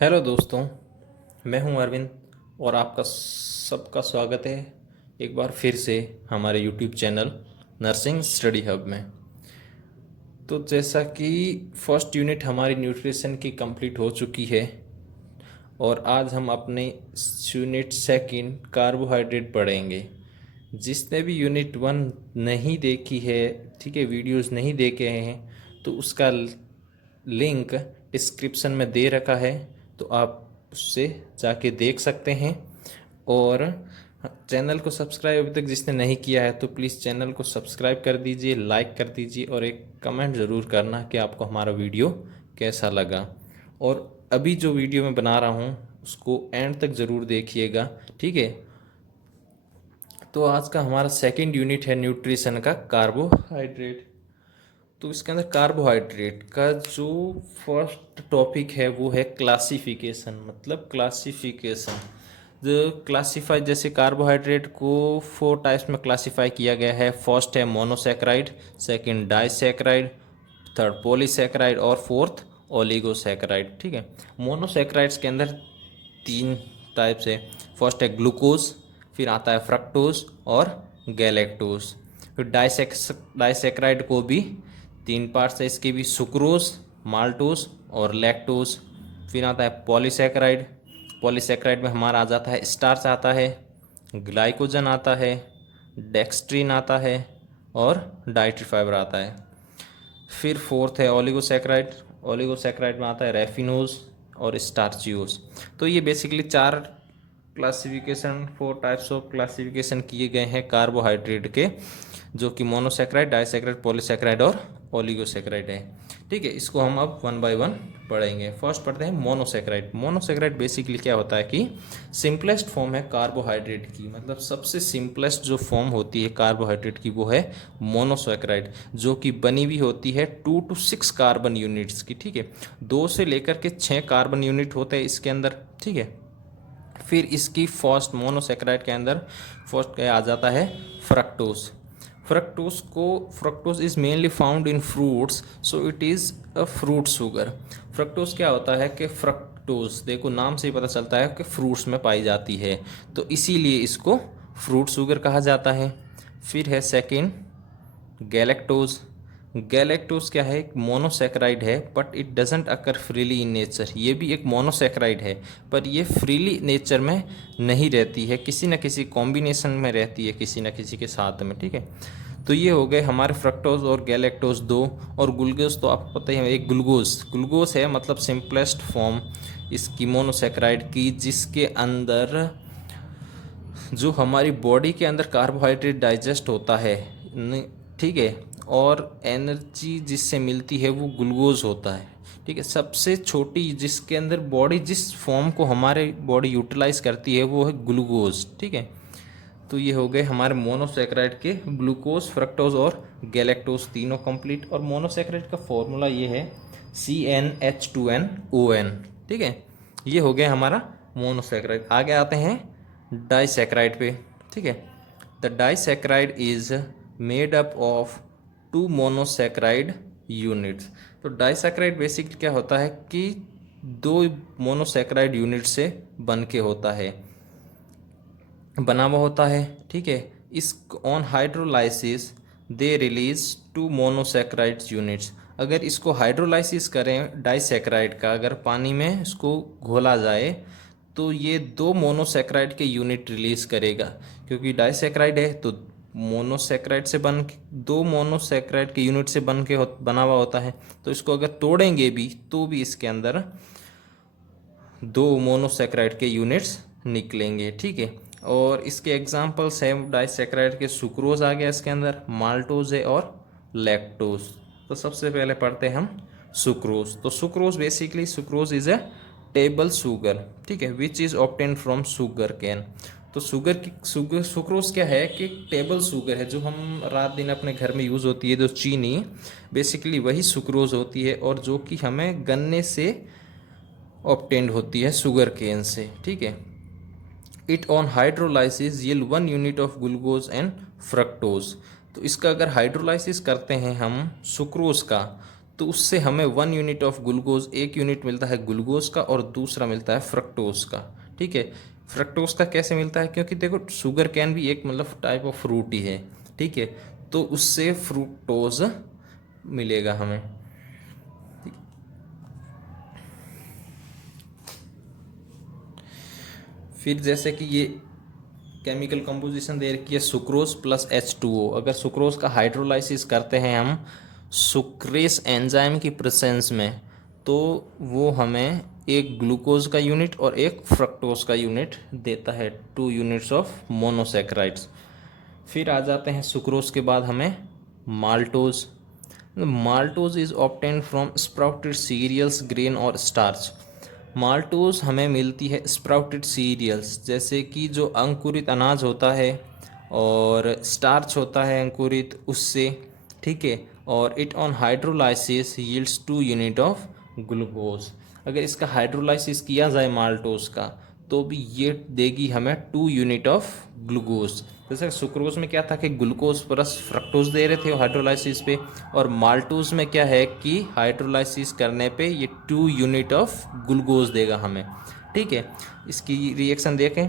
Hello दोस्तों, मैं हूं अरविंद और आपका सबका स्वागत है एक बार फिर से हमारे YouTube channel nursing study hub में। तो जैसा कि फर्स्ट यूनिट हमारी न्यूट्रिशन की कंप्लीट हो चुकी है और आज हम अपने यूनिट सेकंड कार्बोहाइड्रेट पढ़ेंगे। जिसने भी यूनिट वन नहीं देखी है, ठीक है, वीडियोस नहीं देखे हैं, तो उसका लिंक डिस्क्रिप्शन में दे रखा है, तो आप उससे जाके देख सकते हैं। और चैनल को सब्सक्राइब अभी तक जिसने नहीं किया है तो प्लीज़ चैनल को सब्सक्राइब कर दीजिए, लाइक कर दीजिए और एक कमेंट ज़रूर करना कि आपको हमारा वीडियो कैसा लगा। और अभी जो वीडियो मैं बना रहा हूँ उसको एंड तक ज़रूर देखिएगा, ठीक है। तो आज का हमारा सेकंड यूनिट है न्यूट्रिशन का, कार्बोहाइड्रेट। तो इसके अंदर कार्बोहाइड्रेट का जो फर्स्ट टॉपिक है वो है क्लासिफिकेशन, मतलब क्लासिफिकेशन। जो क्लासीफाई, जैसे कार्बोहाइड्रेट को 4 टाइप्स में क्लासीफाई किया गया है। फर्स्ट है monosaccharide, second disaccharide, third polysaccharide और फोर्थ ओलिगोसेक्राइड, ठीक है। मोनोसेक्राइड्स के अंदर 3 टाइप्स है। फर्स्ट है ग्लूकोज, फिर आता है फ्रक्टोज और गैलेक्टोज। फिर डाइसेक्राइड को भी 3 पार्ट्स है, इसके भी सुक्रोज, माल्टोज और लैक्टोज। फिर आता है पॉलीसेक्राइड। पॉलीसेक्राइड में हमारा आ जाता है स्टार्च आता है, ग्लाइकोजन आता है, डेक्सट्रिन आता है और डाइट्री फाइबर आता है। फिर फोर्थ है ओलिगोसेक्राइड। ओलिगोसेक्राइड में आता है रेफिनोज और स्टार्चियोज। तो ये बेसिकली 4 टाइप्स ऑफ क्लासिफिकेशन किए गए हैं कार्बोहाइड्रेट के, जो कि मोनोसेक्राइड, डाइसेक्राइड, पॉलीसेक्राइड और ओलिगोसेक्राइड है, ठीक है। इसको हम अब वन बाय वन पढ़ेंगे। फर्स्ट पढ़ते हैं मोनोसेक्राइड। मोनोसेक्राइड बेसिकली क्या होता है कि सिंपलेस्ट फॉर्म है कार्बोहाइड्रेट की, मतलब सबसे सिंपलेस्ट जो फॉर्म होती है कार्बोहाइड्रेट की वो है मोनोसेक्राइड, जो कि बनी हुई होती है 2 to 6 कार्बन यूनिट्स की, ठीक है। 2 से लेकर के 6 कार्बन यूनिट होते हैं इसके अंदर, ठीक है। फिर इसकी फर्स्ट मोनोसेक्राइड के अंदर फर्स्ट क्या आ जाता है, fructose. Fructose is mainly found in fruits, so it is a fruit sugar. Fructose क्या होता है कि फ्रक्टोज, देखो नाम से ही पता चलता है कि फ्रूट्स में पाई जाती है, तो इसीलिए इसको फ्रूट शुगर कहा जाता है। फिर है सेकंड गैलेक्टोज। गैलेक्टोज क्या है, एक मोनोसेक्राइड है but it doesn't occur freely in nature. ये भी एक मोनोसेक्राइड है पर ये फ्रीली नेचर में नहीं रहती है, किसी न किसी कॉम्बिनेशन में रहती है, किसी न किसी के साथ में, ठीक है। तो ये हो गए हमारे फ्रक्टोज और गैलेक्टोज दो। और ग्लूकोज तो आपको पता ही है, एक ग्लूकोज है, मतलब सिंपलेस्ट फॉर्म इसकी मोनोसेक्राइड की, जिसके अंदर जो हमारी बॉडी के अंदर कार्बोहाइड्रेट डाइजेस्ट होता है, ठीक है, और एनर्जी जिससे मिलती है वो ग्लूकोज होता है, ठीक है। सबसे छोटी जिसके अंदर बॉडी जिस फॉर्म को हमारे बॉडी यूटिलाइज करती है वो है ग्लूकोज, ठीक है। तो ये हो गए हमारे मोनोसेक्राइड के, ग्लूकोज, फ्रक्टोज और गैलेक्टोज तीनों कंप्लीट। और मोनोसेक्राइड का फॉर्मूला ये है CnH2nOn, ठीक है। ये हो गया हमारा मोनोसेक्राइड। आगे आते हैं डाइसेक्राइड पे, ठीक है। The disaccharide is made up of 2 monosaccharide units. तो डाइसेक्राइड बेसिकली क्या होता है कि 2 मोनोसेक्राइड यूनिट से बन के होता है, बना हुआ होता है, ठीक है। इस on hydrolysis they release 2 monosaccharide units. अगर इसको हाइड्रोलाइसिस करें डाइसेक्राइड का, अगर पानी में इसको घोला जाए तो ये 2 मोनोसेक्राइड के यूनिट रिलीज करेगा, क्योंकि डाइसेक्राइड है तो मोनोसेक्राइड से बन के 2 मोनोसेक्राइड के यूनिट से बना हुआ होता है। तो इसको अगर तोड़ेंगे भी तो भी इसके अंदर 2 मोनोसेक्राइड के यूनिट्स निकलेंगे, ठीक है। और इसके एग्जाम्पल्स हैं डाइसेक्राइड के, सुक्रोज आ गया इसके अंदर, माल्टोज है और लैक्टोज। तो सबसे पहले पढ़ते हैं हम सुक्रोज। तो sucrose is a table sugar, ठीक है, which is obtain from sugar cane. तो सुक्रोज क्या है कि टेबल शुगर है, जो हम रात दिन अपने घर में यूज़ होती है, जो चीनी, बेसिकली वही सुक्रोज होती है, और जो कि हमें गन्ने से ऑब्टेन्ड होती है, शुगर केन से, ठीक है। It on hydrolysis yield 1 unit of glucose and fructose. तो इसका अगर हाइड्रोलाइसिस करते हैं हम सुक्रोज का, तो उससे हमें 1 यूनिट ऑफ ग्लूकोज, एक यूनिट मिलता है ग्लूकोज का और दूसरा मिलता है फ्रक्टोज का। ठीक है, फ्रक्टोज का कैसे मिलता है, क्योंकि देखो शुगर कैन भी एक मतलब टाइप ऑफ फ्रूट ही है। ठीक है, तो उससे फ्रूक्टोज मिलेगा हमें। फिर जैसे कि ये केमिकल कंपोजिशन दे रखी है सुक्रोज प्लस H2O। अगर सुक्रोज का हाइड्रोलाइसिस करते हैं हम सुक्रेस एंजाइम की प्रेजेंस में, तो वो हमें एक ग्लूकोज का यूनिट और एक फ्रक्टोज का यूनिट देता है, 2 यूनिट्स ऑफ मोनोसेक्राइड्स। फिर आ जाते हैं सुक्रोज के बाद हमें maltose. Maltose is obtained from sprouted cereals, grain और स्टार्च। माल्टोज हमें मिलती है स्प्राउटेड सीरियल्स, जैसे कि जो अंकुरित अनाज होता है और स्टार्च होता है अंकुरित उससे। ठीक है, और it on hydrolysis yields 2 unit of glucose. अगर इसका हाइड्रोलाइसिस किया जाए माल्टोज का, तो भी ये देगी हमें 2 यूनिट ऑफ ग्लूकोज। जैसे सुक्रोज में क्या था कि ग्लूकोज प्लस फ्रक्टोज दे रहे थे हाइड्रोलाइसिस पे, और माल्टोज में क्या है कि हाइड्रोलाइसिस करने पे ये 2 यूनिट ऑफ ग्लूकोज देगा हमें। ठीक है, इसकी रिएक्शन देखें,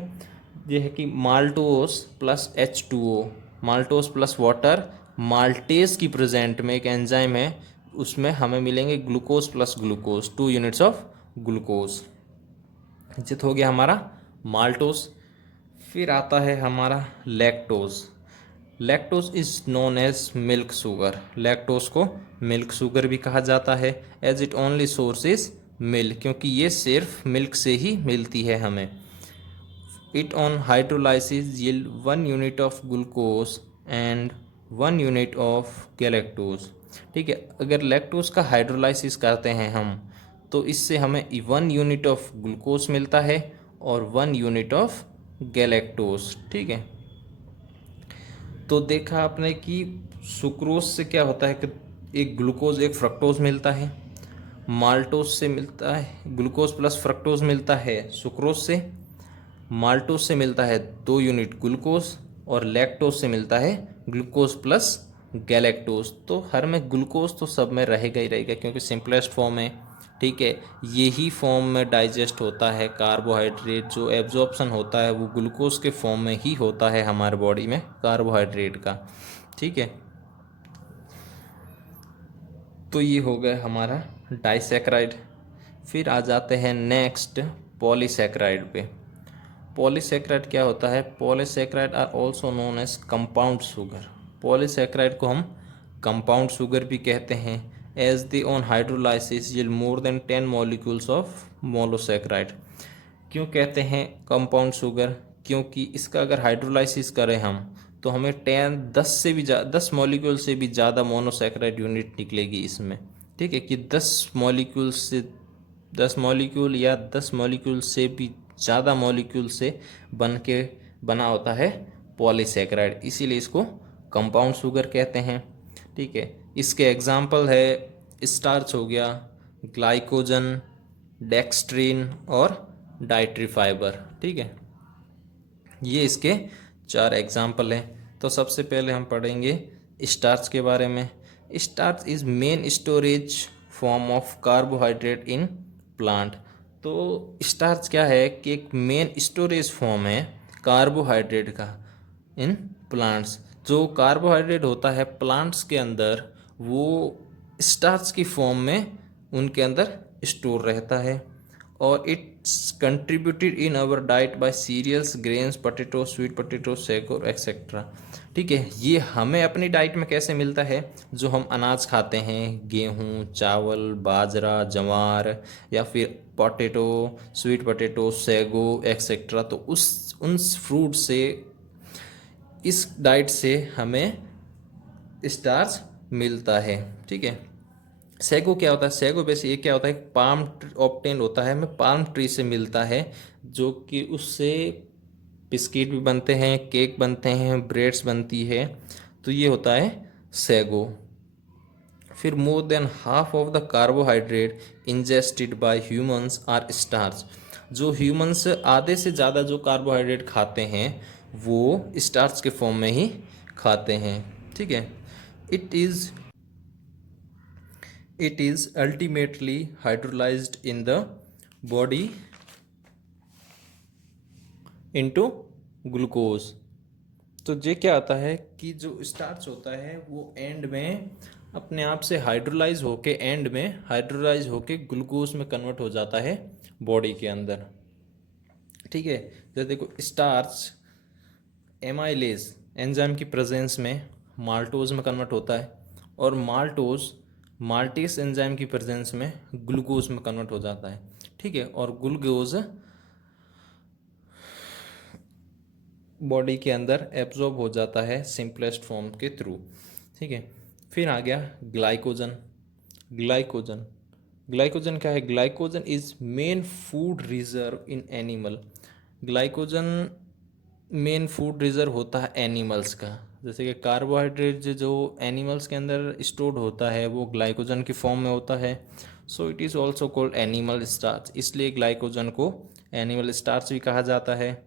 ये है कि maltose plus H2O, maltose plus water, maltase की प्रेजेंट में एक एंजाइम है, उसमें हमें मिलेंगे glucose plus glucose, 2 units of glucose. जित हो गया हमारा माल्टोज। फिर आता है हमारा lactose. Lactose is known as milk sugar. Lactose को मिल्क शुगर भी कहा जाता है, as it only source is milk, क्योंकि ये सिर्फ मिल्क से ही मिलती है हमें। It on hydrolysis yield 1 unit of glucose and 1 unit of galactose. ठीक है, अगर लैक्टोज का हाइड्रोलाइसिस करते हैं हम, तो इससे हमें 1 यूनिट ऑफ ग्लूकोज मिलता है और 1 यूनिट ऑफ गैलेक्टोज। ठीक है, तो देखा आपने कि सुक्रोज से क्या होता है कि एक ग्लूकोज एक फ्रक्टोज मिलता है, माल्टोज से मिलता है ग्लूकोज प्लस फ्रक्टोज मिलता है सुक्रोज से, माल्टोज से मिलता है 2 यूनिट ग्लूकोज, और लैक्टोज से मिलता है ग्लूकोज प्लस गैलेक्टोज। तो हर में ग्लूकोज तो सब में रहेगा ही रहेगा, क्योंकि सिंपलेस्ट फॉर्म है। ठीक है, यही फॉर्म में डाइजेस्ट होता है कार्बोहाइड्रेट, जो एब्जॉर्प्शन होता है वो ग्लूकोज के फॉर्म में ही होता है हमारे बॉडी में कार्बोहाइड्रेट का। ठीक है, तो ये हो गया हमारा डाइसैक्राइड। फिर आ जाते हैं नेक्स्ट पॉलीसैक्राइड पे। पॉलीसैक्राइड क्या होता है, polysaccharide are also known as compound sugar. Polysaccharide को हम कंपाउंड शुगर भी कहते हैं, as they on hydrolysis yield more than 10 molecules of monosaccharide. क्यों कहते हैं कंपाउंड शुगर, क्योंकि इसका अगर हाइड्रोलाइसिस करें हम, तो हमें 10 मॉलिक्यूल से भी ज़्यादा मोनोसैक्राइड यूनिट निकलेगी इसमें। ठीक है, कि 10 मॉलिक्यूल या 10 मॉलिक्यूल से भी ज़्यादा मॉलिक्यूल से बना होता है पॉलीसैकेराइड, इसीलिए इसको कंपाउंड शुगर कहते हैं। ठीक है, इसके एग्जाम्पल है स्टार्च हो गया, ग्लाइकोजन, डेक्स्ट्रीन और डाइट्री फाइबर। ठीक है, ये इसके 4 एग्जाम्पल हैं। तो सबसे पहले हम पढ़ेंगे स्टार्च के बारे में। Starch is main storage form of carbohydrate in plant. तो स्टार्च क्या है कि एक मेन स्टोरेज फॉर्म है कार्बोहाइड्रेट का इन प्लांट्स। जो कार्बोहाइड्रेट होता है प्लांट्स के अंदर, वो स्टार्च की फॉर्म में उनके अंदर स्टोर रहता है, और it's contributed in our diet by cereals, grains, potato, sweet potato, sago etcetera. ठीक है, ये हमें अपनी डाइट में कैसे मिलता है, जो हम अनाज खाते हैं, गेहूँ, चावल, बाजरा, जवार, या फिर potato, sweet potato, sago etcetera. तो उन फ्रूट से, इस डाइट से हमें स्टार्च मिलता है। ठीक है, सैगो क्या होता है, सैगो बेसिकली ये क्या होता है, पाम ऑब्टेन होता है, हमें पाम ट्री से मिलता है, जो कि उससे बिस्किट भी बनते हैं, केक बनते हैं, ब्रेड्स बनती है। तो ये होता है सैगो। फिर more than half of the carbohydrate ingested by humans are starch. जो ह्यूमंस आधे से ज़्यादा जो कार्बोहाइड्रेट खाते हैं वो स्टार्च के फॉर्म में ही खाते हैं। ठीक है, it is it is ultimately hydrolyzed in the body into glucose। तो ये क्या आता है कि जो स्टार्च होता है वो एंड में अपने आप से हाइड्रोलाइज होके एंड में हाइड्रोलाइज होके ग्लूकोज में कन्वर्ट हो जाता है बॉडी के अंदर। ठीक है, जैसे देखो स्टार्च एमाइलेज एंजाइम की प्रेजेंस में माल्टोज में कन्वर्ट होता है, और माल्टोज माल्टेस एंजाइम की प्रेजेंस में ग्लूकोज में कन्वर्ट हो जाता है। ठीक है, और ग्लूकोज बॉडी के अंदर एब्जॉर्ब हो जाता है सिंपलेस्ट फॉर्म के थ्रू। ठीक है, फिर आ गया ग्लाइकोजन। ग्लाइकोजन ग्लाइकोजन क्या है? Glycogen is main food reserve in animal. Glycogen main food reserve होता है एनिमल्स का। जैसे कि कार्बोहाइड्रेट जो एनिमल्स के अंदर स्टोर्ड होता है वो ग्लाइकोजन की फॉर्म में होता है। So it is also called animal starch, इसलिए ग्लाइकोजन को एनिमल स्टार्च भी कहा जाता है।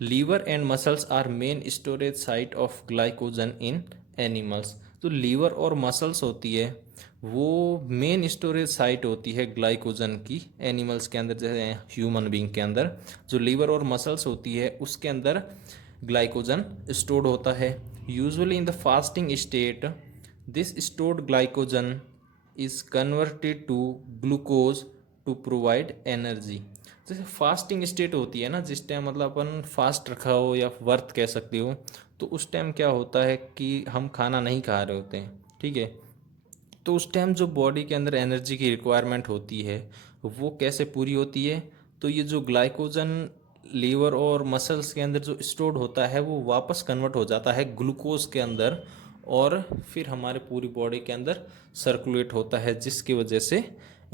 Liver and muscles are main storage site of glycogen in animals. तो लीवर और मसल्स होती है वो मेन स्टोरेज साइट होती है ग्लाइकोजन की एनिमल्स के अंदर। जैसे ह्यूमन बीइंग के अंदर जो लीवर और मसल्स होती है उसके अंदर ग्लाइकोजन स्टोर्ड होता है। Usually in the fasting state this stored glycogen is converted to glucose to provide energy. जैसे फास्टिंग स्टेट होती है ना, जिस टाइम मतलब अपन फास्ट रखा हो या व्रत कह सकते हो, तो उस टाइम क्या होता है कि हम खाना नहीं खा रहे होते हैं। ठीक है, तो उस टाइम जो बॉडी के अंदर एनर्जी की रिक्वायरमेंट होती है वो कैसे पूरी होती है? तो ये जो ग्लाइकोजन लीवर और मसल्स के अंदर जो स्टोर्ड होता है वो वापस कन्वर्ट हो जाता है ग्लूकोज के अंदर, और फिर हमारे पूरी बॉडी के अंदर सर्कुलेट होता है, जिसकी वजह से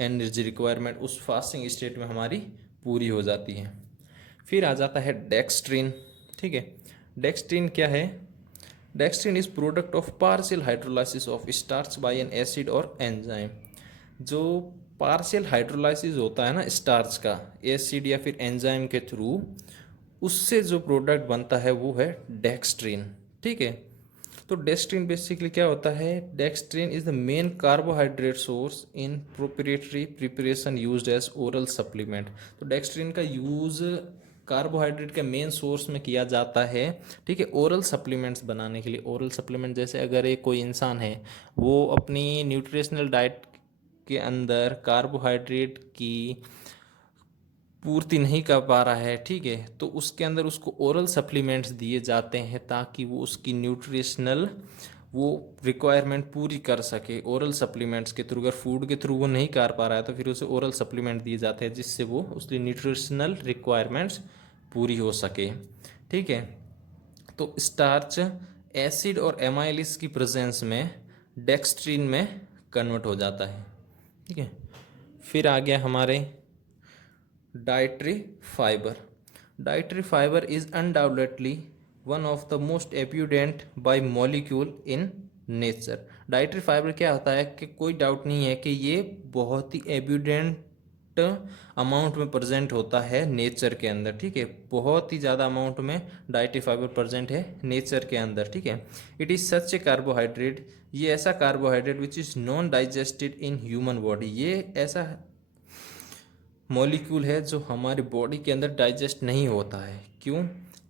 एनर्जी रिक्वायरमेंट उस फास्टिंग स्टेट में हमारी पूरी हो जाती है। फिर आ जाता है डेक्स्ट्रिन। ठीक है, डेक्स्ट्रिन क्या है? Dextrin is product of partial hydrolysis of starch by an acid और एंजाइम। जो पार्शियल हाइड्रोलाइसिस होता है ना स्टार्च का एसिड या फिर एंजाइम के थ्रू, उससे जो प्रोडक्ट बनता है वो है डेक्स्ट्रिन। ठीक है, तो डेक्स्ट्रिन बेसिकली क्या होता है? Dextrin is the main carbohydrate source in proprietary preparation used as oral supplement. तो डेक्स्ट्रिन का यूज़ कार्बोहाइड्रेट के मेन सोर्स में किया जाता है। ठीक है, ओरल सप्लीमेंट्स बनाने के लिए। ओरल सप्लीमेंट जैसे अगर एक कोई इंसान है वो अपनी न्यूट्रिशनल डाइट के अंदर कार्बोहाइड्रेट की पूर्ति नहीं कर पा रहा है, ठीक है, तो उसके अंदर उसको ओरल सप्लीमेंट्स दिए जाते हैं ताकि वो उसकी न्यूट्रिशनल वो रिक्वायरमेंट पूरी कर सके ओरल सप्लीमेंट्स के थ्रू। अगर फूड के थ्रू वो नहीं कर पा रहा है तो फिर उसे ओरल सप्लीमेंट दिए जाते हैं जिससे वो उसकी न्यूट्रिशनल रिक्वायरमेंट्स पूरी हो सके। ठीक है, तो स्टार्च एसिड और एमाइलिस की प्रेजेंस में डेक्स्ट्रिन में कन्वर्ट हो जाता है। ठीक है, फिर आ गया हमारे dietary fibre. Dietary fibre is undoubtedly one of the most abundant biomolecule in nature. Dietary fibre क्या होता है कि कोई डाउट नहीं है कि ये बहुत ही एब्यूडेंट अमाउंट में प्रेजेंट होता है नेचर के अंदर। ठीक है, बहुत ही ज़्यादा अमाउंट में डाइटरी फाइबर प्रेजेंट है नेचर के अंदर। ठीक है, it is such A carbohydrate, ये ऐसा carbohydrate which is non digested in human body. ये ऐसा मॉलिक्यूल है जो हमारी बॉडी के अंदर डाइजेस्ट नहीं होता है। क्यों?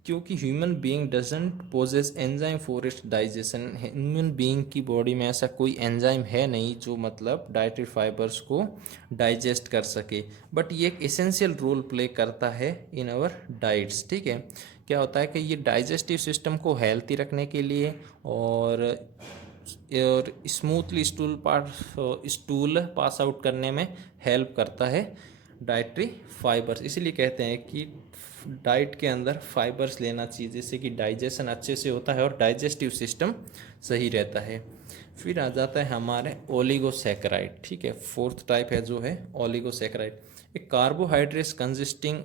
क्योंकि human being doesn't possess enzyme for its digestion. Human being की बॉडी में ऐसा कोई एंजाइम है नहीं जो मतलब डाइटरी फाइबर्स को डाइजेस्ट कर सके, बट ये एक एसेंशियल रोल प्ले करता है इन आवर डाइट्स। ठीक है, क्या होता है कि ये डाइजेस्टिव सिस्टम को हेल्थी रखने के लिए और स्मूथली स्टूल पास आउट करने में हेल्प करता है डाइटरी फाइबर्स। इसीलिए कहते हैं कि डाइट के अंदर फाइबर्स लेना चाहिए जिससे कि डाइजेशन अच्छे से होता है और डाइजेस्टिव सिस्टम सही रहता है। फिर आ जाता है हमारे ओलिगोसैकेराइड। ठीक है, फोर्थ टाइप है जो है ओलिगोसैकेराइड। एक carbohydrates consisting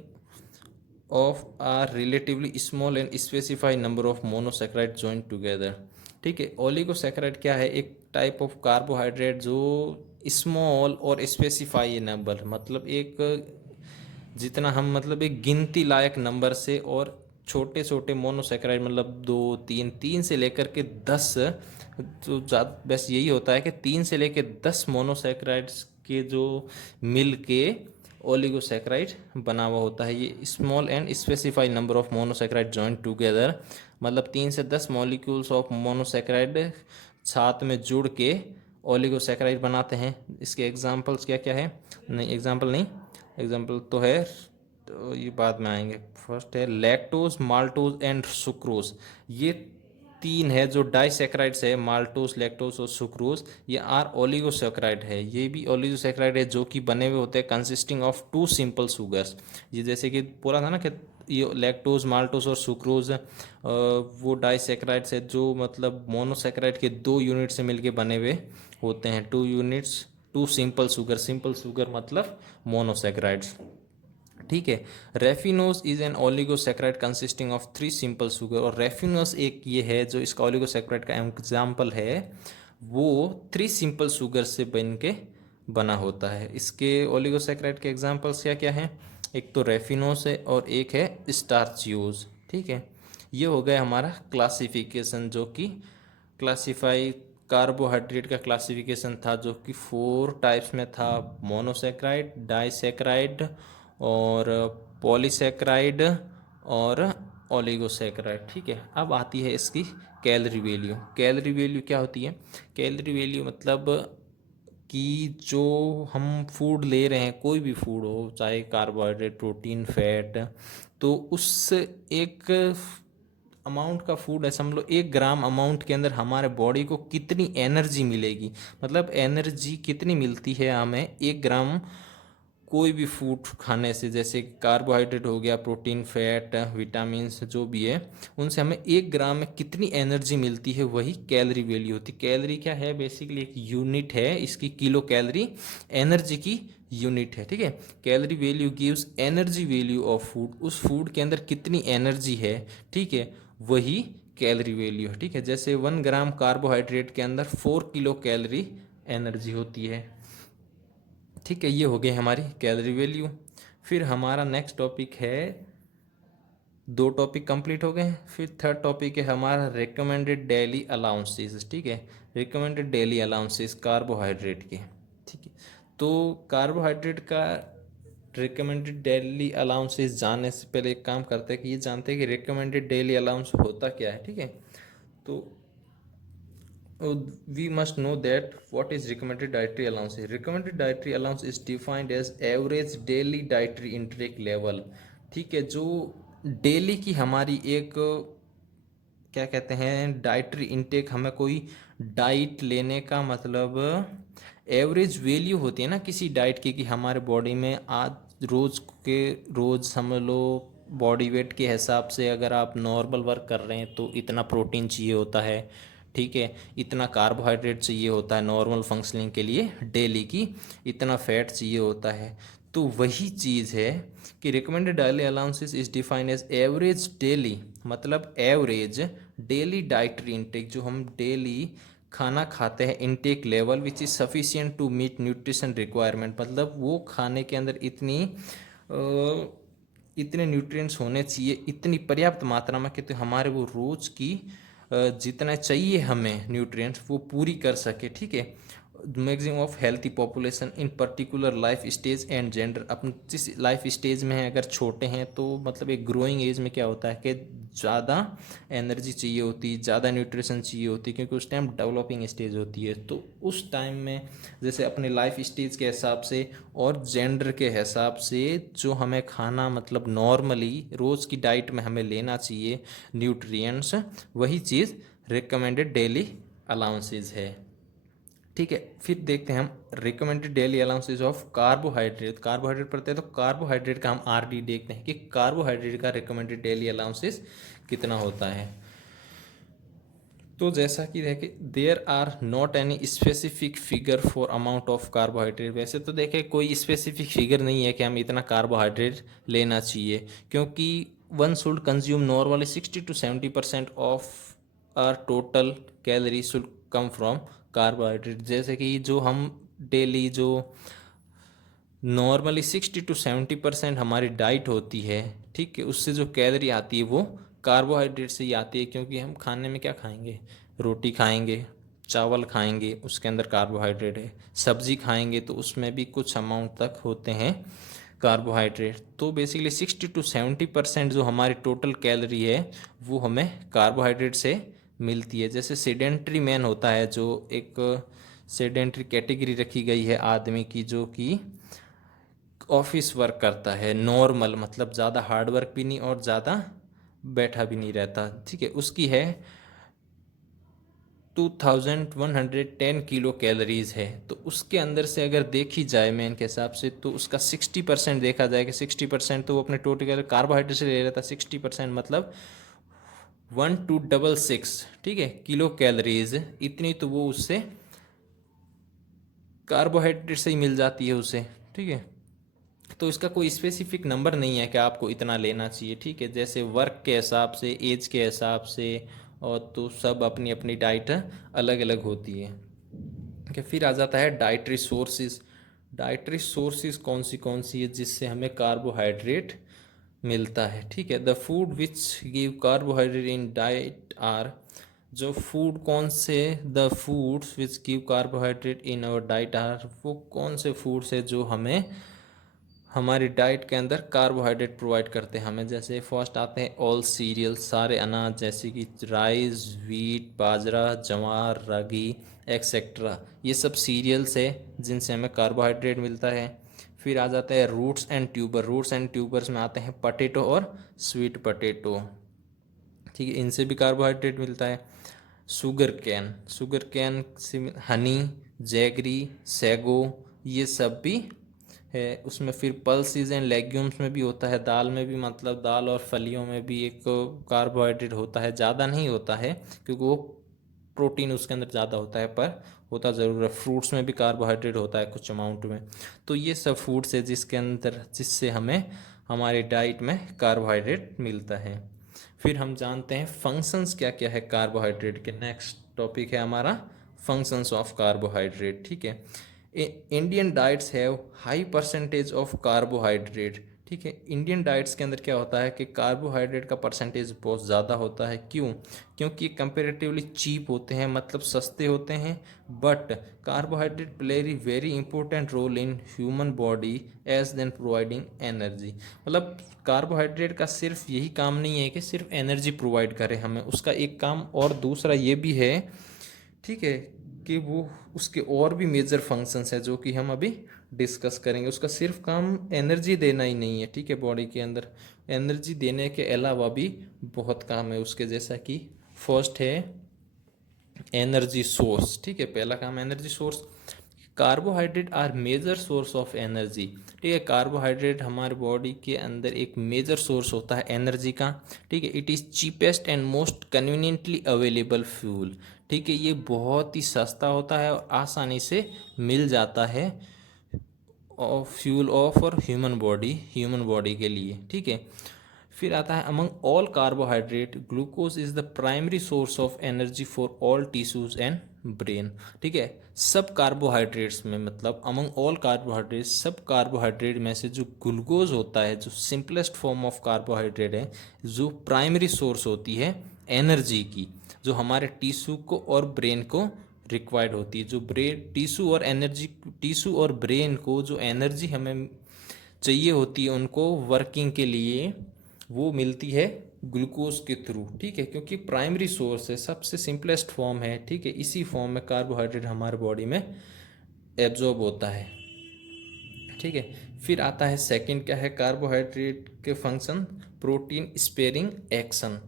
of are relatively small and specified number of monosaccharide join together. ठीक है, ओलिगोसैकेराइड क्या है? एक टाइप ऑफ कार्बोहाइड्रेट जो स्मॉल और स्पेसिफाई नंबर, मतलब एक जितना हम मतलब एक गिनती लायक नंबर से और छोटे छोटे मोनोसेक्राइड, मतलब 2 3 से लेकर के 10, तो ज़्यादा बस यही होता है कि 3 से लेकर 10 मोनोसेक्राइड्स के जो मिल के ओलिगोसेक्राइड बना हुआ होता है। ये small and specified number of monosaccharide joint together, मतलब 3 से 10 मॉलिक्यूल्स ऑफ मोनोसेक्राइड साथ में जुड़ के ओलिगोसेक्राइड बनाते हैं। इसके एग्जांपल्स क्या क्या है? नहीं, एग्जांपल नहीं, एग्जांपल तो है, तो ये बाद में आएंगे। फर्स्ट है लैक्टोज, माल्टोज एंड सुक्रोज। ये 3 है जो डाइसेक्राइड्स है, माल्टोज, लैक्टोज और सुक्रोज। ये आर ओलिगोसेक्राइड है, ये भी ओलिगोसेक्राइड है जो कि बने हुए होते हैं कंसिस्टिंग ऑफ 2 सिंपल शुगर्स। ये जैसे कि पूरा था ना कि ये लैक्टोज, माल्टोज और सुक्रोज वो डाइसेक्राइड्स है जो मतलब मोनोसेक्राइड के 2 यूनिट से मिलके बने हुए होते हैं। 2 units, 2 simple sugar, simple sugar मतलब मोनोसेक्राइड्स। ठीक है। Raffinose is an oligosaccharide consisting of 3 simple sugar. और रेफिनोज एक ये है जो इसका ओलिगोसेक्राइड का एग्जाम्पल है, वो 3 सिंपल शुगर से बन के बना होता है। इसके ओलिगोसेक्राइड के एग्जाम्पल्स क्या क्या हैं? एक तो रेफिनोज है और एक है स्टार्चियोज। ठीक है, ये हो गया हमारा क्लासिफिकेशन, जो कि क्लासीफाई कार्बोहाइड्रेट का क्लासिफिकेशन था, जो कि 4 टाइप्स में था: मोनोसेक्राइड, डाइसेक्राइड और पॉलीसेक्राइड और ओलिगोसेक्राइड। ठीक है, अब आती है इसकी कैलोरी वैल्यू। कैलोरी वैल्यू क्या होती है? कैलोरी वैल्यू मतलब कि जो हम फूड ले रहे हैं, कोई भी फूड हो, चाहे कार्बोहाइड्रेट, प्रोटीन, फैट, तो उस एक अमाउंट का फूड है, समझ लो 1 ग्राम अमाउंट के अंदर हमारे बॉडी को कितनी एनर्जी मिलेगी, मतलब एनर्जी कितनी मिलती है हमें 1 ग्राम कोई भी फूड खाने से। जैसे कार्बोहाइड्रेट हो गया, प्रोटीन, फैट, विटामिन्स जो भी है, उनसे हमें 1 ग्राम में कितनी एनर्जी मिलती है, वही कैलोरी वैल्यू होती है। कैलोरी क्या है? बेसिकली एक यूनिट है इसकी, किलो कैलोरी एनर्जी की यूनिट है। ठीक है, calorie value gives energy value of food, उस फूड के अंदर कितनी एनर्जी है, ठीक है, वही कैलोरी वैल्यू है। ठीक है, जैसे 1 ग्राम कार्बोहाइड्रेट के अंदर 4 किलो कैलोरी एनर्जी होती है। ठीक है, ये हो गई हमारी कैलोरी वैल्यू। फिर हमारा नेक्स्ट टॉपिक है, 2 टॉपिक कंप्लीट हो गए। फिर थर्ड टॉपिक है हमारा रिकमेंडेड डेली अलाउंसेस। ठीक है, रिकमेंडेड डेली अलाउंसेस कार्बोहाइड्रेट के। ठीक है, तो कार्बोहाइड्रेट का रिकमेंडेड डेली अलाउंसेस जानने से पहले एक काम करते हैं कि ये जानते हैं कि रिकमेंडेड डेली अलाउंस होता क्या है। ठीक है, तो we must know that what is recommended dietary allowance. Recommended dietary allowance is defined as average daily dietary intake level. ठीक है, जो डेली की हमारी एक क्या कहते हैं डाइटरी इनटेक, हमें कोई डाइट लेने का मतलब एवरेज वैल्यू होती है ना किसी डाइट की, कि हमारे बॉडी में आज रोज़ के रोज़ समझ लो बॉडी वेट के हिसाब से अगर आप नॉर्मल वर्क कर रहे हैं तो इतना प्रोटीन चाहिए होता है, ठीक है, इतना कार्बोहाइड्रेट चाहिए होता है नॉर्मल फंक्शनिंग के लिए डेली की, इतना फैट चाहिए होता है। तो वही चीज़ है कि recommended daily allowances is defined as average daily, मतलब एवरेज डेली डाइटरी इनटेक, जो हम डेली खाना खाते हैं, intake level which is sufficient to meet nutrition requirement, मतलब वो खाने के अंदर इतने न्यूट्रिएंट्स होने चाहिए, इतनी पर्याप्त मात्रा में कि तो हमारे वो रोज़ की जितना चाहिए हमें न्यूट्रिएंट्स वो पूरी कर सके। ठीक है, maximum of healthy population in particular life stage and gender. अपन जिस लाइफ स्टेज में हैं, अगर छोटे हैं तो मतलब एक ग्रोइंग एज में क्या होता है कि ज़्यादा एनर्जी चाहिए होती है, ज़्यादा न्यूट्रिशन चाहिए होती है, क्योंकि उस टाइम डेवलपिंग स्टेज होती है। तो उस टाइम में जैसे अपने लाइफ स्टेज के हिसाब से और जेंडर के हिसाब से जो हमें खाना मतलब नॉर्मली रोज़ की डाइट में हमें लेना चाहिए न्यूट्रिएंट्स, वही चीज़ रिकमेंडेड डेली अलाउंसेज है। ठीक है, फिर देखते हैं हम recommended daily allowances of carbohydrate. Carbohydrate पढ़ते हैं तो कार्बोहाइड्रेट का हम आरडी देखते हैं कि कार्बोहाइड्रेट का रिकमेंडेड डेली अलाउंसेज कितना होता है। तो जैसा कि देखें, there are not any specific figure for amount of carbohydrate. वैसे तो देखें कोई स्पेसिफिक फिगर नहीं है कि हम इतना कार्बोहाइड्रेट लेना चाहिए, क्योंकि one should consume normally 60 to 70% of our total calorie should come from carbohydrate. जैसे कि जो हम डेली जो नॉर्मली 60 to 70% हमारी डाइट होती है, ठीक है, उससे जो कैलोरी आती है वो कार्बोहाइड्रेट से ही आती है, क्योंकि हम खाने में क्या खाएंगे, रोटी खाएंगे, चावल खाएंगे, उसके अंदर कार्बोहाइड्रेट है, सब्जी खाएंगे तो उसमें भी कुछ अमाउंट तक होते हैं कार्बोहाइड्रेट। तो बेसिकली 60 to 70% जो हमारी टोटल कैलोरी है वो हमें कार्बोहाइड्रेट से मिलती है। जैसे सेडेंट्री मैन होता है, जो एक सेडेंट्री कैटेगरी रखी गई है आदमी की, जो कि ऑफिस वर्क करता है, नॉर्मल मतलब ज़्यादा हार्ड वर्क भी नहीं और ज़्यादा बैठा भी नहीं रहता, ठीक है, उसकी है 2110 किलो कैलोरीज है। तो उसके अंदर से अगर देखी जाए मैन के हिसाब से, तो उसका 60% देखा जाए कि 60% तो वो अपने टोटल कार्बोहाइड्रेट से ले रहा था, 60% मतलब 1266, ठीक है, किलो कैलोरीज, इतनी तो वो उससे कार्बोहाइड्रेट से ही मिल जाती है उसे, ठीक है। तो इसका कोई स्पेसिफिक नंबर नहीं है कि आपको इतना लेना चाहिए, ठीक है, जैसे वर्क के हिसाब से, एज के हिसाब से, और तो सब अपनी अपनी डाइट अलग अलग होती है। कि फिर आ जाता है डाइटरी सोर्सेज। डाइटरी सोर्सेज कौन सी है जिससे हमें कार्बोहाइड्रेट मिलता है, ठीक है। The food which give carbohydrate in diet are, जो फूड कौन से, the foods which give carbohydrate in our diet are, वो कौन से फूड्स है जो हमें हमारी डाइट के अंदर कार्बोहाइड्रेट प्रोवाइड करते हैं हमें। जैसे फर्स्ट आते हैं ऑल सीरियल, सारे अनाज, जैसे कि राइस, वीट, बाजरा, जवार, रागी एक्सेट्रा, ये सब सीरियल्स है जिनसे हमें कार्बोहाइड्रेट मिलता है। फिर आ जाता है roots and tuber. Roots and tubers में आते हैं पटेटो और स्वीट पटेटो, ठीक है, इनसे भी कार्बोहाइड्रेट मिलता है। Sugar cane, sugar can say Honey, jaggery, sago, ये सब भी है उसमें। फिर पल्सेस एंड लेग्यूम्स में भी होता है, दाल में भी, मतलब दाल और फलियों में भी एक कार्बोहाइड्रेट होता है, ज़्यादा नहीं होता है क्योंकि वो प्रोटीन उसके अंदर ज़्यादा होता है, पर होता ज़रूर है। फ्रूट्स में भी कार्बोहाइड्रेट होता है कुछ अमाउंट में। तो ये सब फूड्स है जिसके अंदर, जिससे हमें हमारी डाइट में कार्बोहाइड्रेट मिलता है। फिर हम जानते हैं फंक्शंस क्या क्या है कार्बोहाइड्रेट के। नेक्स्ट टॉपिक है हमारा फंक्शंस ऑफ कार्बोहाइड्रेट, ठीक है। Indian diets have high percentage of carbohydrate, ठीक है। इंडियन डाइट्स के अंदर क्या होता है कि कार्बोहाइड्रेट का परसेंटेज बहुत ज़्यादा होता है। क्यों? क्योंकि ये कंपेरेटिवली चीप होते हैं, मतलब सस्ते होते हैं। But carbohydrate play very important role in human body as then providing energy. मतलब कार्बोहाइड्रेट का सिर्फ यही काम नहीं है कि सिर्फ एनर्जी प्रोवाइड करे हमें, उसका एक काम और दूसरा ये भी है, ठीक है, कि वो उसके और भी मेजर फंक्शंस है जो कि हम अभी डिस्कस करेंगे। उसका सिर्फ काम एनर्जी देना ही नहीं है, ठीक है, बॉडी के अंदर एनर्जी देने के अलावा भी बहुत काम है उसके। जैसा कि फर्स्ट है एनर्जी सोर्स, ठीक है, पहला काम energy source. Carbohydrate are major source of energy, ठीक है, कार्बोहाइड्रेट हमारे बॉडी के अंदर एक मेजर सोर्स होता है एनर्जी का, ठीक है। It is cheapest and most conveniently available fuel, ठीक है, ये बहुत ही सस्ता होता है और आसानी से मिल जाता है ऑफ फ्यूल ऑफ और ह्यूमन बॉडी के लिए, ठीक है। फिर आता है among all carbohydrate glucose is the primary source of energy for all tissues and brain, ठीक है। सब कार्बोहाइड्रेट्स में, मतलब अमंग ऑल कार्बोहाइड्रेट, सब कार्बोहाइड्रेट में से जो ग्लूकोज होता है, जो सिंपलेस्ट फॉर्म ऑफ कार्बोहाइड्रेट है, जो प्राइमरी सोर्स होती है एनर्जी की, जो हमारे टिश्यू को और ब्रेन को रिक्वायर्ड होती है। जो ब्रेन टिश्यू और ब्रेन को जो एनर्जी हमें चाहिए होती है उनको वर्किंग के लिए, वो मिलती है ग्लूकोज के थ्रू, ठीक है, क्योंकि प्राइमरी सोर्स है, सबसे सिंपलेस्ट फॉर्म है, ठीक है। इसी फॉर्म में कार्बोहाइड्रेट हमारे बॉडी में एब्जॉर्ब होता है, ठीक है। फिर आता है सेकंड, क्या है कार्बोहाइड्रेट के फंक्शन, प्रोटीन स्पेयरिंग एक्शन,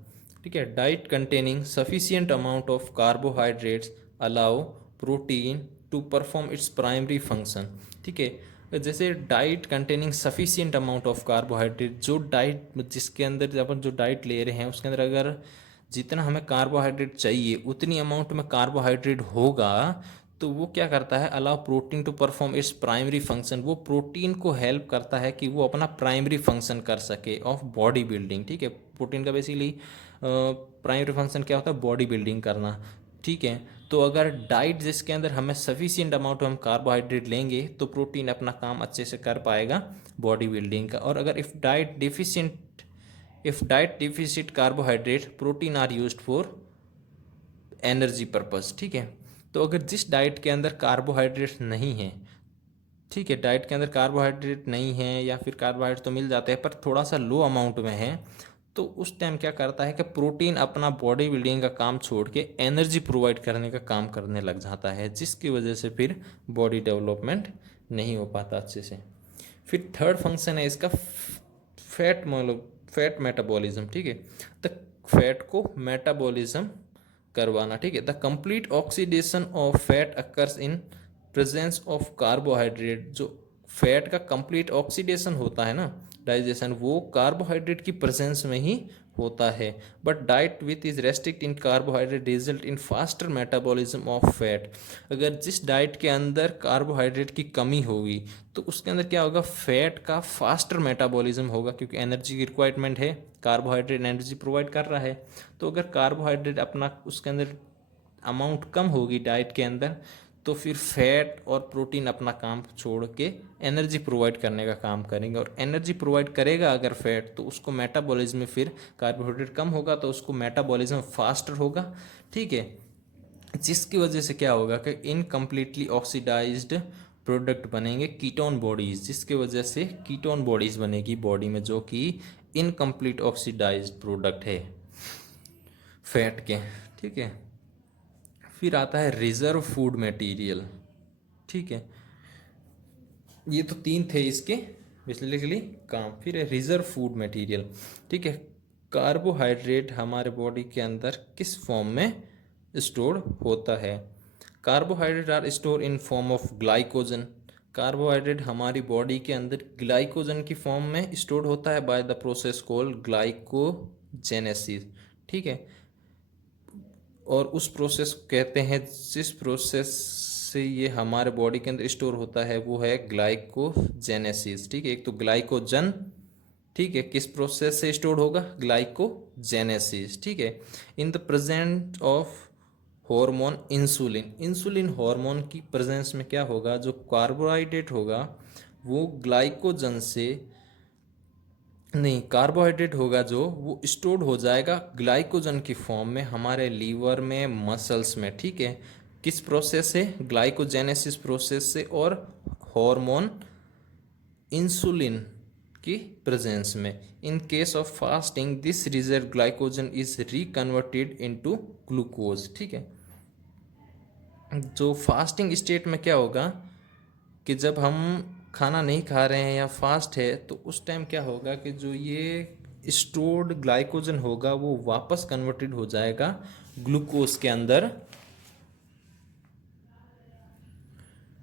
ठीक है। Diet containing sufficient amount of carbohydrates allow protein to perform its primary function, ठीक है। जैसे diet containing sufficient amount of carbohydrate, जो डाइट जिसके अंदर अपन जो डाइट ले रहे हैं उसके अंदर अगर जितना हमें कार्बोहाइड्रेट चाहिए उतनी अमाउंट में कार्बोहाइड्रेट होगा, तो वो क्या करता है, allow protein to perform its primary function, वो प्रोटीन को हेल्प करता है कि वो अपना प्राइमरी फंक्शन कर सके ऑफ बॉडी बिल्डिंग, ठीक है। प्रोटीन का बेसिकली प्राइमरी फंक्शन क्या होता है, बॉडी बिल्डिंग करना, ठीक है। तो अगर डाइट जिसके अंदर हमें सफिशिएंट अमाउंट में हम कार्बोहाइड्रेट लेंगे तो प्रोटीन अपना काम अच्छे से कर पाएगा बॉडी बिल्डिंग का। और अगर if diet deficient if diet deficit carbohydrate protein are used for energy purpose. ठीक है, तो अगर जिस डाइट के अंदर कार्बोहाइड्रेट नहीं है, ठीक है, डाइट के अंदर कार्बोहाइड्रेट नहीं है या फिर कार्बोहाइड्रेट तो मिल जाते हैं पर थोड़ा सा लो अमाउंट में है, तो उस टाइम क्या करता है कि प्रोटीन अपना बॉडी बिल्डिंग का काम छोड़ के एनर्जी प्रोवाइड करने का काम करने लग जाता है, जिसकी वजह से फिर बॉडी डेवलपमेंट नहीं हो पाता अच्छे से। फिर थर्ड फंक्शन है इसका फैट मेटाबॉलिज्म। ठीक है, द फैट को मेटाबॉलिज्म करवाना। ठीक है, the complete oxidation of fat occurs in presence of carbohydrate. जो फैट का कंप्लीट ऑक्सीडेशन होता है ना, डाइजेशन, वो कार्बोहाइड्रेट की प्रेजेंस में ही होता है। But diet with is restrict in carbohydrate result in faster metabolism of fat. अगर जिस डाइट के अंदर कार्बोहाइड्रेट की कमी होगी तो उसके अंदर क्या होगा, फैट का फास्टर मेटाबॉलिज्म होगा, क्योंकि एनर्जी की रिक्वायरमेंट है, कार्बोहाइड्रेट एनर्जी प्रोवाइड कर रहा है। तो अगर कार्बोहाइड्रेट अपना उसके अंदर अमाउंट कम होगी डाइट के अंदर, तो फिर फैट और प्रोटीन अपना काम छोड़ के एनर्जी प्रोवाइड करने का काम करेंगे, और एनर्जी प्रोवाइड करेगा अगर फैट, तो उसको मेटाबॉलिज्म में, फिर कार्बोहाइड्रेट कम होगा तो उसको मेटाबॉलिज्म फास्टर होगा। ठीक है, जिसकी वजह से क्या होगा कि इनकम्प्लीटली ऑक्सीडाइज्ड प्रोडक्ट बनेंगे कीटोन बॉडीज, जिसकी वजह से कीटोन बॉडीज बनेगी बॉडी में, जो कि इनकम्प्लीट ऑक्सीडाइज्ड प्रोडक्ट है फैट के। ठीक है, फिर आता है रिजर्व फूड मटेरियल। ठीक है, ये तो तीन थे इसके बेसिकली काम। फिर है रिजर्व फूड मटेरियल। ठीक है, कार्बोहाइड्रेट हमारे बॉडी के अंदर किस फॉर्म में स्टोर होता है? Carbohydrate are store in form of glycogen. Carbohydrate हमारी बॉडी के अंदर ग्लाइकोजन की फॉर्म में स्टोर होता है by the process called glycogenesis. ठीक है, और उस प्रोसेस को कहते हैं, जिस प्रोसेस से ये हमारे बॉडी के अंदर स्टोर होता है वो है ग्लाइकोजेनेसिस। ठीक है, एक तो ग्लाइकोजन, ठीक है, किस प्रोसेस से स्टोर होगा, ग्लाइकोजेनेसिस। ठीक है, in the present of hormone insulin. Insulin hormone की प्रेजेंस में क्या होगा, जो कार्बोहाइड्रेट होगा वो ग्लाइकोजन से नहीं, कार्बोहाइड्रेट होगा जो वो स्टोर्ड हो जाएगा ग्लाइकोजन की फॉर्म में हमारे लीवर में, मसल्स में। ठीक है, किस प्रोसेस से, ग्लाइकोजेनेसिस प्रोसेस से, और हार्मोन इंसुलिन की प्रेजेंस में। In case of fasting this reserve glycogen is reconverted into glucose. ठीक है, जो फास्टिंग स्टेट में क्या होगा कि जब हम खाना नहीं खा रहे हैं या फास्ट है, तो उस टाइम क्या होगा कि जो ये स्टोर्ड ग्लाइकोजन होगा वो वापस कन्वर्टेड हो जाएगा ग्लूकोज के अंदर,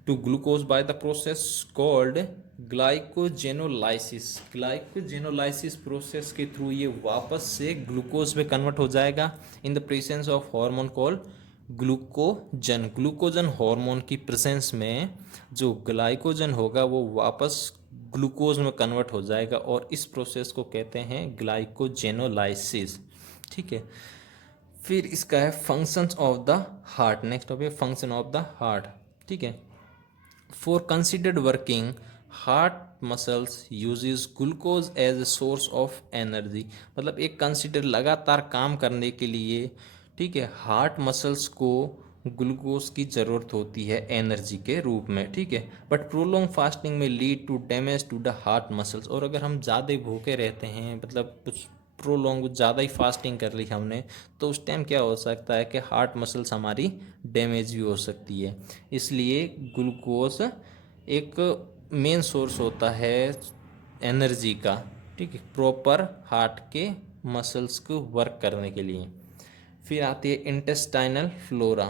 to glucose by the process called glycogenolysis. Glycogenolysis process के थ्रू ये वापस से ग्लूकोज में कन्वर्ट हो जाएगा in the presence of hormone called glucagon. Glucagon hormone की प्रेजेंस में जो ग्लाइकोजन होगा वो वापस ग्लूकोज में कन्वर्ट हो जाएगा, और इस प्रोसेस को कहते हैं ग्लाइकोजेनोलाइसिस। ठीक है, फिर इसका है functions of the heart. Next topic function of the heart. ठीक है, for considered working heart muscles uses glucose as a source of energy. मतलब एक कंसिडर लगातार काम करने के लिए, ठीक है, हार्ट मसल्स को ग्लूकोज की ज़रूरत होती है एनर्जी के रूप में। ठीक है, बट प्रोलॉन्ग फास्टिंग में lead to damage to the heart muscles. और अगर हम ज़्यादा भूखे रहते हैं, मतलब कुछ प्रोलॉन्ग ज़्यादा ही फास्टिंग कर ली हमने, तो उस टाइम क्या हो सकता है कि हार्ट मसल्स हमारी डैमेज भी हो सकती है। इसलिए ग्लूकोज एक मेन सोर्स होता है एनर्जी का, ठीक है, प्रॉपर हार्ट के मसल्स को वर्क करने के लिए। फिर आती है इंटेस्टाइनल फ्लोरा।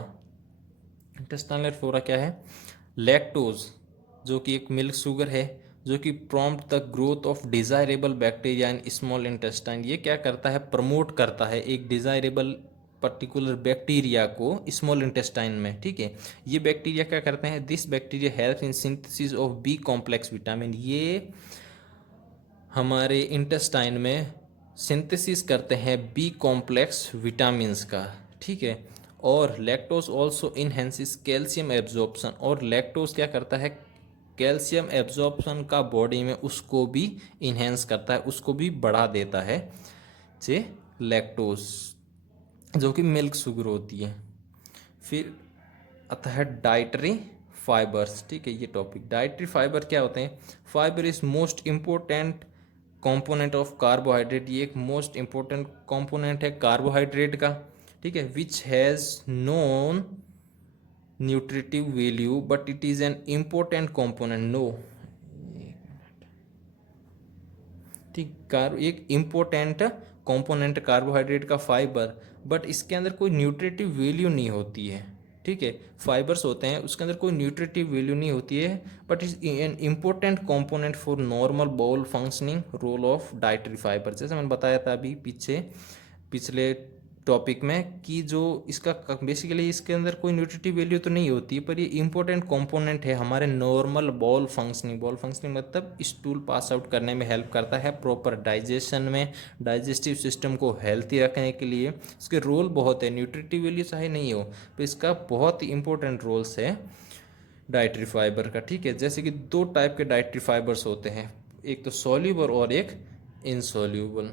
इंटेस्टाइनल फ्लोरा क्या है, लैक्टोज जो कि एक मिल्क शुगर है, जो कि prompt the growth of desirable bacteria in small intestine. ये क्या करता है, प्रमोट करता है एक डिज़ायरेबल पर्टिकुलर बैक्टीरिया को स्मॉल इंटेस्टाइन में। ठीक है, ये बैक्टीरिया क्या करते हैं, this bacteria help in synthesis of B complex vitamin. ये हमारे इंटेस्टाइन में सिंथेसिस करते हैं बी कॉम्प्लेक्स विटामिन्स का। ठीक है, और लैक्टोज ऑल्सो इनहेंसिस कैल्शियम एब्जॉर्प्शन। और लैक्टोज क्या करता है, कैल्शियम एब्जॉर्प्शन का बॉडी में उसको भी इन्हेंस करता है, उसको भी बढ़ा देता है। जे लैक्टोज, जो कि मिल्क शुगर होती है। फिर आता है डाइटरी फाइबर्स। ठीक है, ये टॉपिक डाइटरी फाइबर क्या होते हैं। Fibre is most important component of carbohydrate, ये एक मोस्ट इम्पोर्टेंट कंपोनेंट है कार्बोहाइड्रेट का। ठीक है, which has non nutritive value but it is an important component. No, ठीक, एक इम्पोर्टेंट कंपोनेंट कार्बोहाइड्रेट का फाइबर, बट इसके अंदर कोई न्यूट्रिटिव वैल्यू नहीं होती है। ठीक है, फाइबर्स होते हैं उसके अंदर कोई न्यूट्रिटिव वैल्यू नहीं होती है, but is an important component for normal bowel functioning role of dietary fibre. जैसे मैंने बताया था अभी पिछले टॉपिक में कि जो इसका बेसिकली इसके अंदर कोई न्यूट्रिटिव वैल्यू तो नहीं होती, पर ये इंपॉर्टेंट कंपोनेंट है हमारे normal ball functioning. Ball functioning मतलब स्टूल पास आउट करने में हेल्प करता है, प्रॉपर डाइजेशन में, डाइजेस्टिव सिस्टम को हेल्थी रखने के लिए इसके रोल बहुत है। न्यूट्रिटिव वैल्यू चाहे नहीं हो, तो इसका बहुत ही इंपॉर्टेंट रोल्स है डाइटरी फाइबर का। ठीक है, जैसे कि दो टाइप के डाइटरी फाइबर्स होते हैं, एक तो सॉल्यूबल और एक इनसॉल्यूबल।